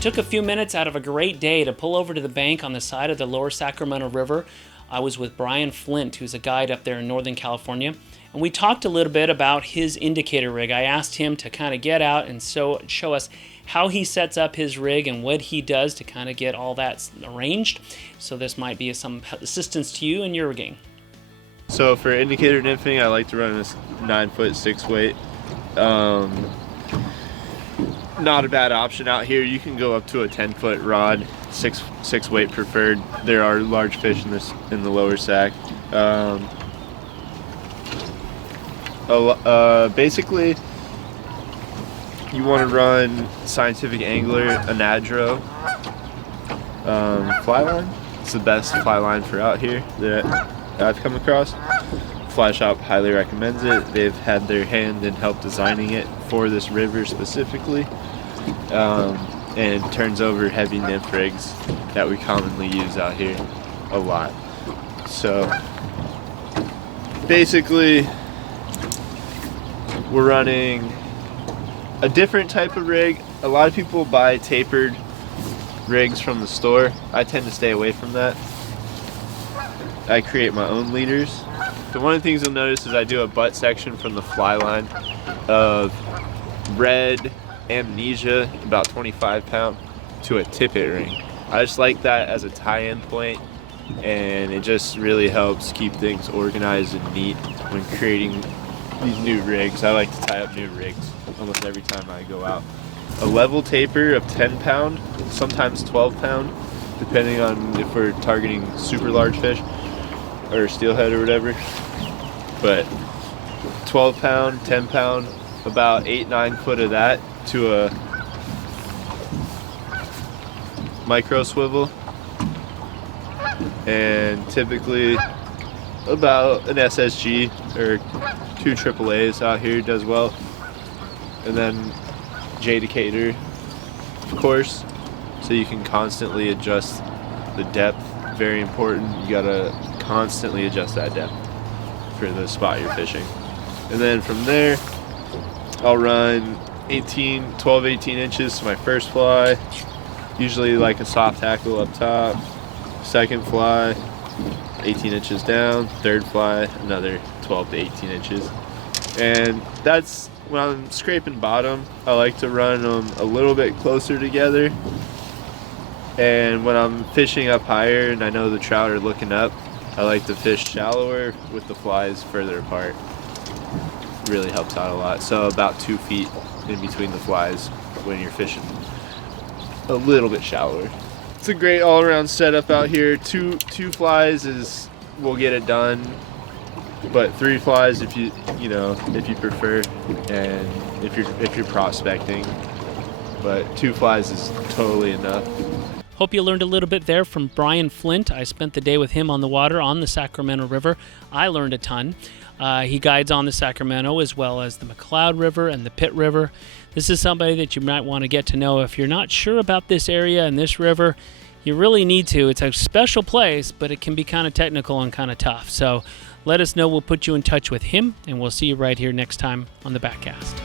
Took a few minutes out of a great day to pull over to the bank on the side of the Lower Sacramento River. I was with Brian Flint, who's a guide up there in Northern California, and we talked a little bit about his indicator rig. I asked him to kind of get out and show us how he sets up his rig and what he does to kind of get all that arranged. So this might be some assistance to you in your rigging. So for indicator nymphing, I like to run this 9-foot 6-weight. Not a bad option out here. You can go up to a 10-foot rod, 6-weight preferred. There are large fish in the lower sac. Basically, you want to run Scientific Angler Anadro fly line. It's the best fly line for out here that I've come across. Fly Shop highly recommends it. They've had their hand in help designing it for this river specifically, and it turns over heavy nymph rigs that we commonly use out here a lot. So basically, we're running a different type of rig. A lot of people buy tapered rigs from the store. I tend to stay away from that. I create my own leaders. So one of the things you'll notice is I do a butt section from the fly line of red Amnesia, about 25 pound, to a tippet ring. I just like that as a tie-in point, and it just really helps keep things organized and neat when creating these new rigs. I like to tie up new rigs almost every time I go out. A level taper of 10 pound, sometimes 12 pound, depending on if we're targeting super large fish or steelhead or whatever. But 12 pound, 10 pound, about 8-9 foot of that to a micro swivel, and typically about an SSG or 2 AAAs out here does well. And then J-Decatur, of course, so you can constantly adjust the depth. Very important. You gotta constantly adjust that depth for the spot you're fishing. And then from there, I'll run 12, 18 inches to my first fly, usually like a soft tackle up top. Second fly, 18 inches down. Third fly, another 12 to 18 inches. And that's when I'm scraping bottom. I like to run them a little bit closer together. And when I'm fishing up higher and I know the trout are looking up, I like to fish shallower with the flies further apart. Really helps out a lot. So about 2 feet in between the flies when you're fishing a little bit shallower. It's a great all-around setup out here. Two flies will get it done, but 3 flies if you prefer, and if you're prospecting. But 2 flies is totally enough. Hope you learned a little bit there from Brian Flint. I spent the day with him on the water on the Sacramento River. I learned a ton. He guides on the Sacramento as well as the McCloud River and the Pitt River. This is somebody that you might want to get to know. If you're not sure about this area and this river, you really need to. It's a special place, but it can be kind of technical and kind of tough. So let us know. We'll put you in touch with him, and we'll see you right here next time on the Backcast.